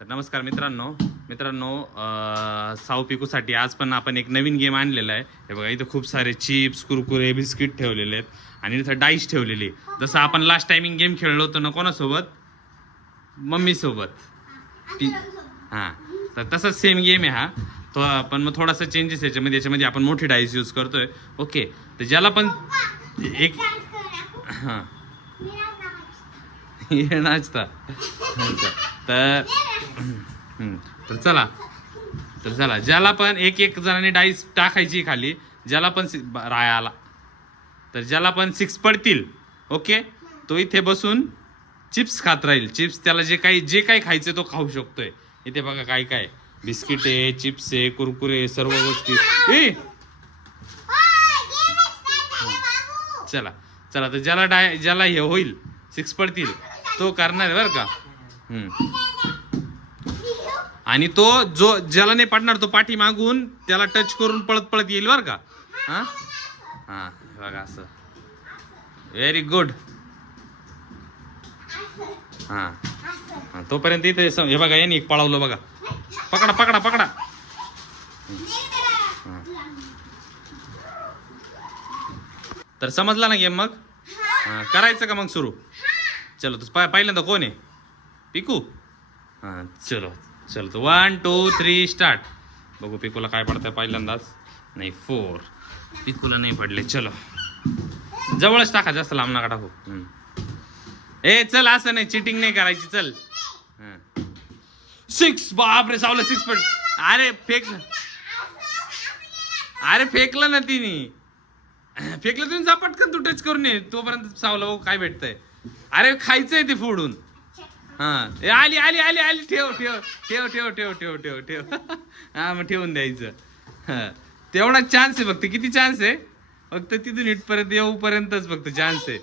तर नमस्कार मित्रांनो साऊ पिकूसाठी आज पण आपण एक नवीन गेम आणलेला आहे. हे बघा इथं खूप सारे चिप्स कुरकुरे बिस्किट ठेवलेले आहेत आणि इथं डाईस ठेवलेली. जसं आपण लास्ट टायमिंग गेम खेळलो होतो ना कोणासोबत, मम्मी सोबत हां, तर तसंच सेम गेम आहे हा. तो आपण मग थोडासा चेंजेस याच्यामध्ये आपण मोठी डाईस यूज करतोय. ओके, तर ज्याला पण एक हां हे नाचता तर तर चला ज्याला पण एक एक जणांनी डाईस टाकायची खाली. ज्याला पण रायाला तर ज्याला पण 6 पडतील ओके, तो इथे बसून चिप्स खात राहील. चिप्स त्याला जे काही खायचं तो खाऊ शकतोय. इथे बघा काय काय बिस्किट आहे, चिप्स आहे, कुरकुरे, सर्व गोष्टी. चला तर ज्याला हे होईल 6 पडतील तो करणार आहे बरं का. आणि तो ज्याला नाही पडणार तो पाठी मागून त्याला टच करून पळत पळत येईल बरं का. हा हा बघा असं. Very good. हा तोपर्यंत इथे हे बघा यांनी पळवलं बघा. पकडा. तर समजला ना गेम. मग करायचं का मग सुरू. चलो तर पहिल्यांदा कोण आहे, पिकू. हां चलो तो 1 2 3 स्टार्ट. बघू पिकूला काय पडतंय पहिल्यांदाच. नाही 4, पिकूला नाही पडले. चलो जवळच टाका, जास्त लांब नका टाकू. ए चल असं नाही, चिटिंग नाही करायची. चल 6. बापरे सावला 6 पड. अरे फेकलं ना तिने. फेकलं तुम्ही जा पटकन, तू टच करून ये तोपर्यंत. सावला बघू काय भेटतंय. अरे खायचंय ते फोडून. हा आली ठेव. हा मग ठेवून द्यायचं. तेवढा चान्स आहे फक्त. किती चान्स आहे फक्त, तिथून इथपर्यंत येऊपर्यंतच फक्त चान्स आहे.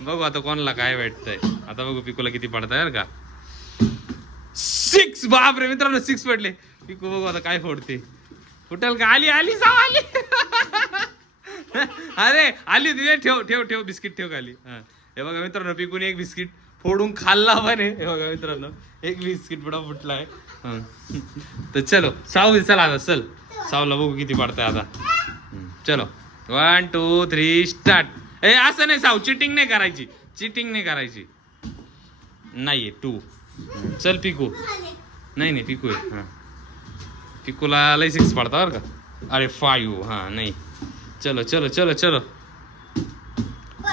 बघू आता कोणाला काय भेटतंय. आता बघू पिकूला किती पडतंय बरं का. 6. बापरे मित्रांनो 6 पडले. पिकू बघू आता काय फोडते. फुटल का. आली जाऊ आली. अरे आली होती. ठेव बिस्किट ठेव खाली. हा हे बघा मित्रांनो पिकून एक बिस्किट फोडून खाल्ला पण आहे. हे बघा मित्रांनो एक बिस्किट पुढा फुटलाय. तर चलो चला आता चल सावला बघू किती पडतंय आता. चलो 1 2 3 स्टार्ट. ए असं नाही साव, चिटिंग नाही करायची. नाहीये 2. चल पिकू. नाही पिकू आहे. हां पिकूला लय 6 पडता बरं का. अरे 5. हां नाही. चलो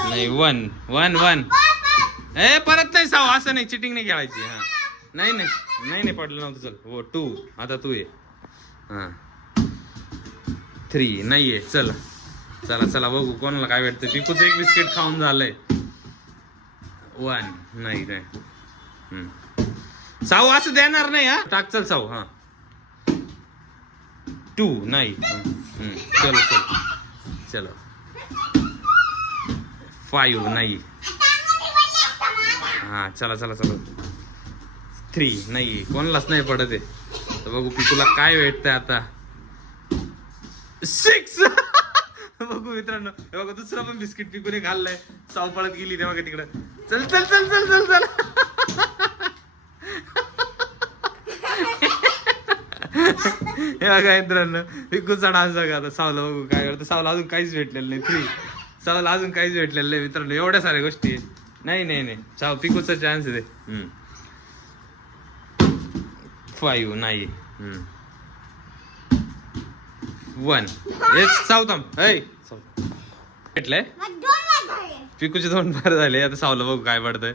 नाही 1. ए परत नाही साव, असं नाही, चिटिंग नाही खेळायची. हा नाही पडलं नव्हतं. चल हो 2. आता तू ये. हा 3 नाहीये. चला बघू कोणाला काय भेटतं. पिकूचं एक बिस्किट खाऊन झालंय. 1 नाही. साऊ असं देणार नाही. हा टाक चल साऊ. हा 2 नाही. चलो 5 नाही. हा चला 3 नाही. कोणालाच नाही पडत आहे. तर बघू पिकूला काय भेटतंय आता. 6. बघू मित्रांनो हे बघा दुसरा पण बिस्किट पिकूने खाल्लाय. साव पळत गेली तेव्हा तिकडं. चल. हे बघा मित्रांनो पिकूचा डान्स बघा आता. सावला बघू काय करतो. सावला अजून काहीच भेटलेलं नाही. 3. सावला अजून काहीच भेटलेलं नाही मित्रांनो. एवढ्या साऱ्या गोष्टी. नाही साव पिकूचा चान्स आहे. 5 नाही. 1 सावताम भेटलंय. पिकूचे 2 बार झाले. आता सावला बघू काय पडतंय.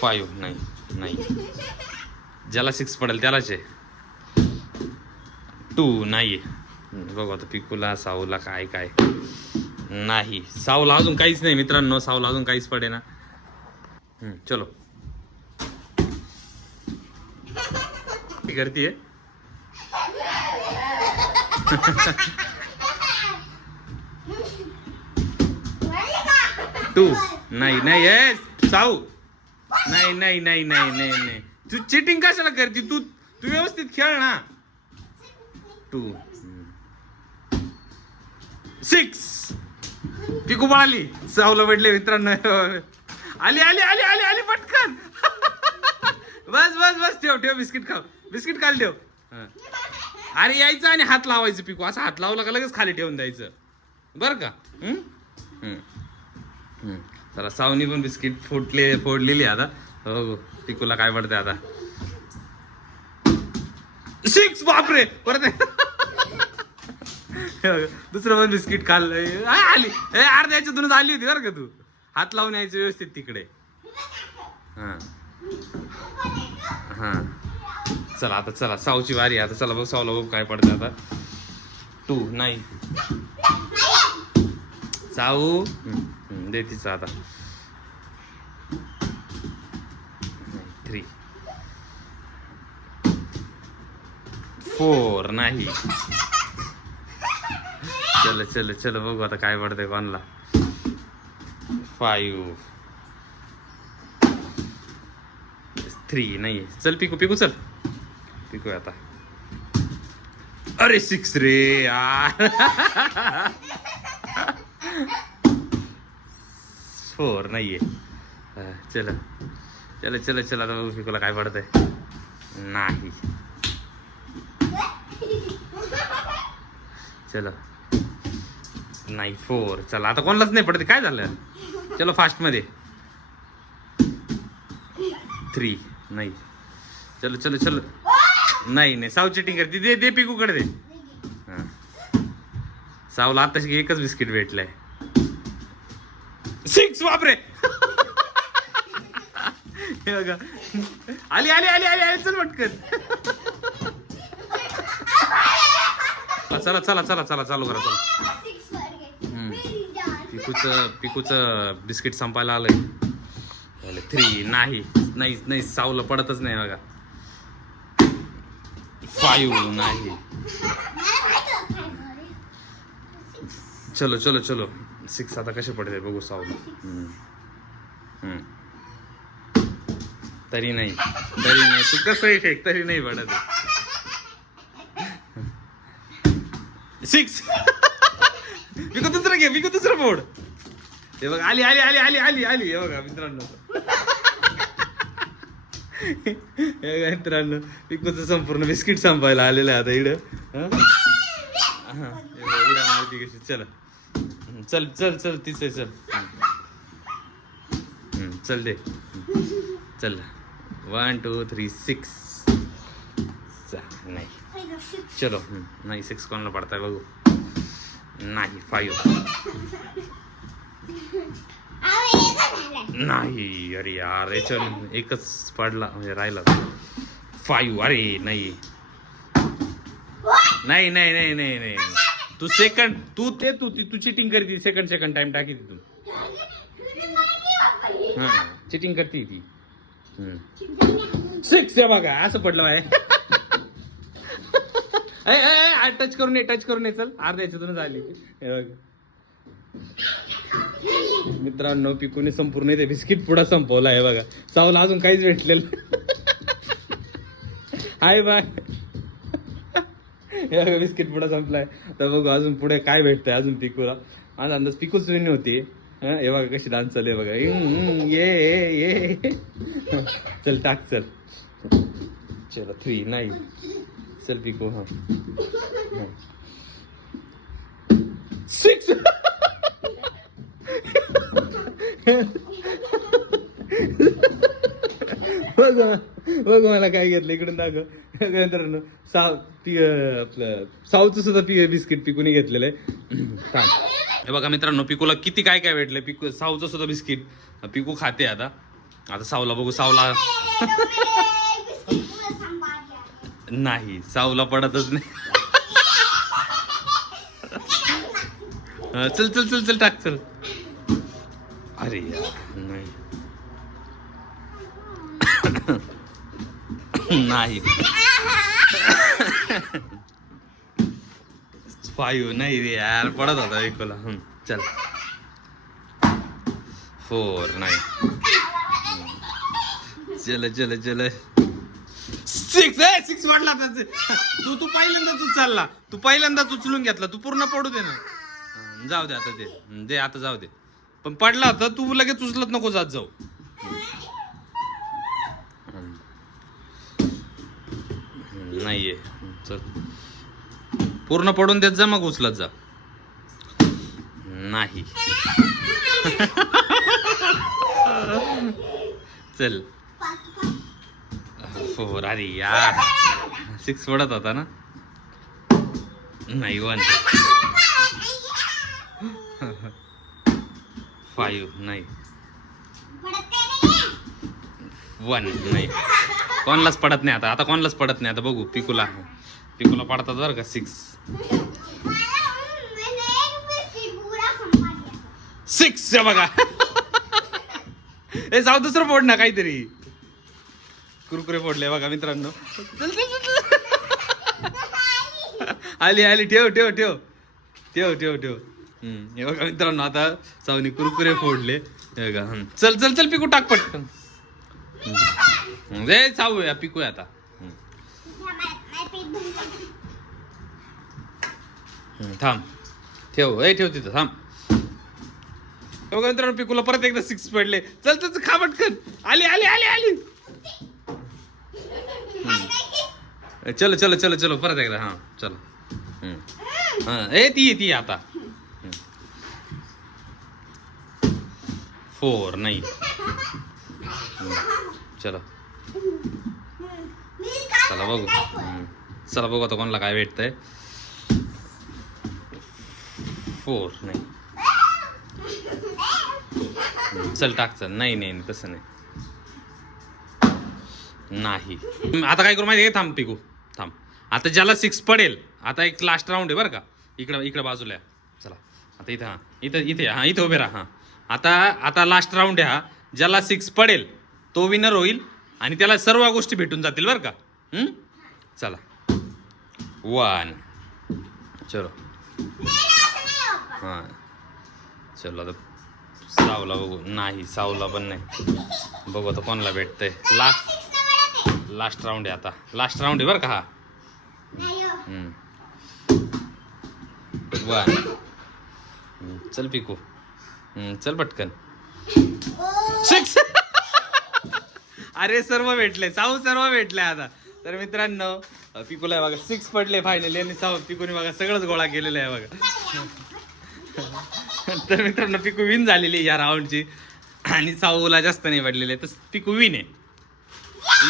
5 नाही. ज्याला 6 पडेल त्यालाच आहे. 2 नाही. बघू आता पिकूला सावला काय नाही. सावला अजून काहीच नाही मित्रांनो. सावला अजून काहीच पडे ना. चलो करतीये. 2 नाही. साऊ नाही. तू चिटिंग कशाला करते. तू व्यवस्थित खेळ ना. 2 6. पिकू पळाली. सावला भेटले मित्रांनो. आली पटकन. बस बस बस ठेव ठेव बिस्किट खाव बिस्किट खाली ठेव हा. अरे यायचं आणि हात लावायचं पिकू असं हात लावला का लगेच खाली ठेवून द्यायचं बरं का चला सावनी पण बिस्किट फोडलेली आता हो पिकूला काय पडते आता 6 बापरे परत दुसरं पण बिस्किट खाल्लं आली अर्ध्या याच्यातूनच आली होती बरं का तू हात लावून यायचं व्यवस्थित तिकडे हा हा चला आता चला साऊची वारी आता चला बघ सावला बघ काय पडते आता 2 नाही साऊ दे तिचं आता 3 4 नाही चलो चलो चलो बघू आता काय पडतंय कोणाला 5 3 नाही चल पिकू पिकू चल पिकू आता अरे 6 रे यार 4 नाहीये चलो चलो चलो चलो आता बघू पिकूला काय पडतंय नाही चलो नाही 4 चला आता कोणालाच नाही पडते काय झालं चलो फास्ट मध्ये 3 नाही चलो चलो चलो नाही नाही साऊ चिटिंग करते दे दे पिकू कडे दे हा साऊला आता एकच बिस्किट भेटलंय 6 बापरे हे बघा आली आली आली आली आली चल पटकन चला चला चला चला चालू करा चला पिकूच बिस्किट संपायला आलंय 3 नाही नाही नाही सावलं पडतच नाही बघा 5 नाही चलो चलो चलो 6 आता कसे पडते बघू सावलं तरी नाही तू कसं फेक तरी नाही पडत 6 विकू दुसरं घे विकू दुसरं बोर्ड हे बघ आली आली आली आली आली आली हे बघा मित्रांनो हे बघा मित्रांनो विकूचं संपूर्ण बिस्किट संपायला आलेलं आहे आता इकडं उड्या मारती कशी चल चल चल चल तिचं चल चल दे चल 1 2 3 6 नाही चलो नाही 6 कोणाला पडताय बघू नाही 5 नाही अरे यार याच्यावर एकच पडला म्हणजे राहिला 5 अरे नाही नाही नाही नाही नाही नाही तू सेकंड तू चिटिंग करती सेकंड टाइम टाकी तू हा चिटिंग करती ती 6 आहे बघा असं पडलं माय टच करून ये चल अर्ध्या याच्यातूनच आली मित्रांनो पिकूने संपूर्ण ते बिस्किट पुढा संपवला आहे बघा सावला अजून काहीच भेटलेलं हाय बाय हे बिस्किट पुढा संपलाय तर बघू अजून पुढे काय भेटतंय अजून पिकूला माझा अंदाज पिकूच विनी होती हे बघा कशी डान्स चालू आहे बघा ये चल टाक चल चलो 3 नाही चल पिकू हा 6 बघ मला काय घेतलं इकडून दाखव मित्रांनो आपलं साऊचं सुद्धा बिस्किट पिकूने घेतलेलं आहे हे बघा मित्रांनो पिकूला किती काय काय भेटलंय पिकू साऊचं सुद्धा बिस्किट पिकू खाते आता साऊला बघू साऊला नाही साऊला पडतच नाही चल चल चल चल टाक चल अरे यार नाही नाही 5 नाही रे यार पडत होता विकोला चल 4 नाही चल चल चल 6 वाटला तू पहिल्यांदाच उचलून घेतला तू पूर्ण पडू दे ना जाऊ दे आता दे आता जाऊ दे पण पडला होता तू लगेच उचलत नको जात जाऊ नाहीये. चल पूर्ण पडून देत जा, मग उचलत जा. नाही. चल 4. अरे यार 6 पडत होता ना. नाही 1. 5 नाही. 1 नाही. कोणालाच पडत नाही आता. आता कोणालाच पडत नाही. आता बघू पिकूला पडतात बरं का 6. 6 बघा. हे जाऊ दुसरं फोड ना काहीतरी. कुरकुरे फोडले बघा मित्रांनो. आली ठेव. हे बघा मित्रांनो, आता सावनी कुरकुरे फोडले. हे बघा. चल पिकू टाक पटकन. चावू या पिकू आता. थांब ठेव तिथं थांब. बघा मित्रांनो, पिकूला परत एकदा 6 पडले. चल खा पटकन. आली. चलो परत एकदा. हा चलो. ती आता 4 नाही. चला बघू आता कोणाला काय भेटतंय. 4 नाही. चल टाक. चल नाही तसं नाही. आता काय करू माहिती आहे? थांब पिकू थांब. आता ज्याला 6 पडेल, आता एक लास्ट राऊंड आहे बरं का. इकडं बाजूला. चला आता इथं. इथं उभे राहा. आता लास्ट राऊंड आहे हा. ज्याला 6 पडेल तो विनर होईल आणि त्याला सर्व गोष्टी भेटून जातील बरं का. चला 1. चलो हां चलो. आता सावला बघू. नाही सावला पण नाही. बघू आता कोणाला भेटतंय. लास्ट राऊंड आहे आता. लास्ट राऊंड आहे बरं का हा. 1. चल पिकू. चल पटकन. 6. अरे सर्व भेटले. सर्व भेटले आता. तर मित्रांनो पिकूला बघा 6 पडले फायनली. आणि पिकूने बघा सगळंच गोळा केलेलं आहे बघा. तर मित्रांनो पिकू विन झालेली या राऊंडची. आणि साऊला जास्त नाही पडलेले. तर पिकू विन आहे.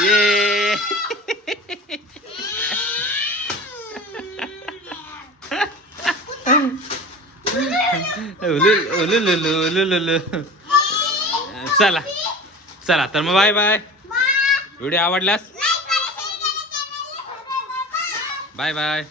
ये चला तर मग बाय. व्हिडिओ आवडल्यास बाय.